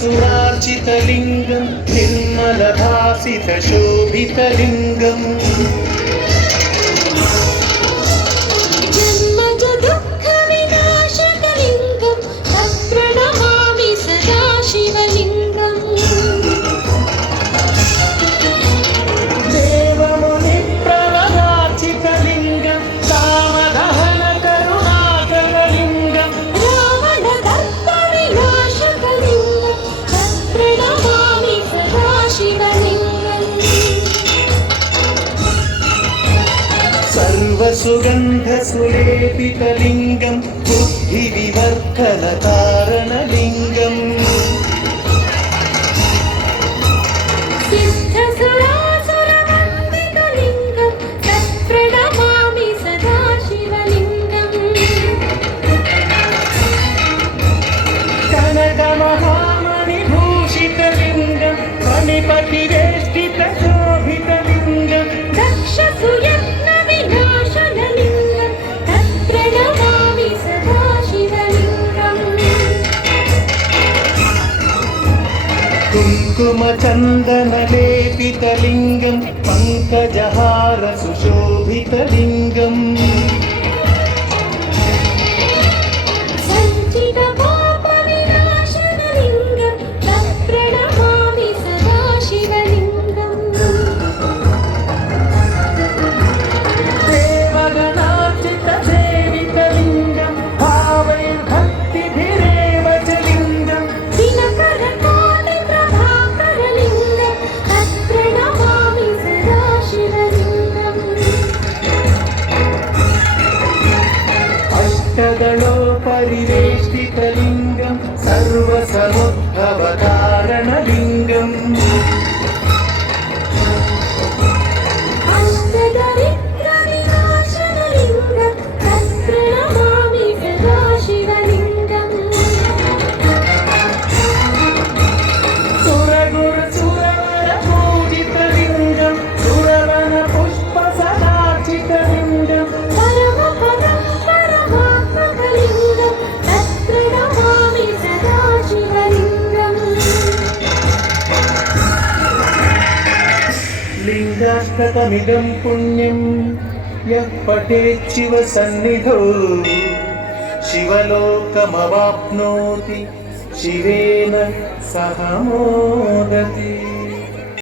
सुरार्चितलिङ्गं निर्मलभासितशोभितलिङ्गम् सर्वसुगन्धसुलेपितलिङ्गं बुद्धिविवर्धनकारणलिङ्गम् सिद्धसुरासुरवन्दितलिङ्गं तत्प्रणमामि सदा शिवलिङ्गम् कनकमहामणिभूषितलिङ्गं मणिपतिवेष्टितशोभितलिङ्गं दक्षसुयज्ञविनाशनलिङ्गं तत्प्रणमामि सदा शिवलिङ्गम् कुङ्कुमचन्दनलेपितलिङ्गं पङ्कजहारसुशोभितलिङ्गम् सञ्चितपापविनाशनलिङ्गं तत्प्रणमामि सदा शिवलिङ्गम् देवगणार्चितसेवितलिङ्गं भावैर्भक्तिभिरेव च लिङ्गम् दिनकरकोटिप्रभाकरलिङ्गं तत्प्रणमामि सदा शिवलिङ्गम् अष्टदलोपरिवेष्टितलिङ्गं सर्वसमुद्भवकारणलिङ्गम् अष्टदरिद्रविनाशनलिङ्गं तत्प्रणमामि सदा शिवलिङ्गम् सुरगुरुसुरवरपूजितलिङ्गं सुरवनपुष्पसदार्चितलिङ्गं परमपदं परमात्मकलिङ्गं तत्प्रणमामि सदा शिवलिङ्गम् लिङ्गाष्टकमिदं पुण्यं यः पठेत् शिवसन्निधौ शिवलोकमवाप्नोति शिवेन सह मोदति।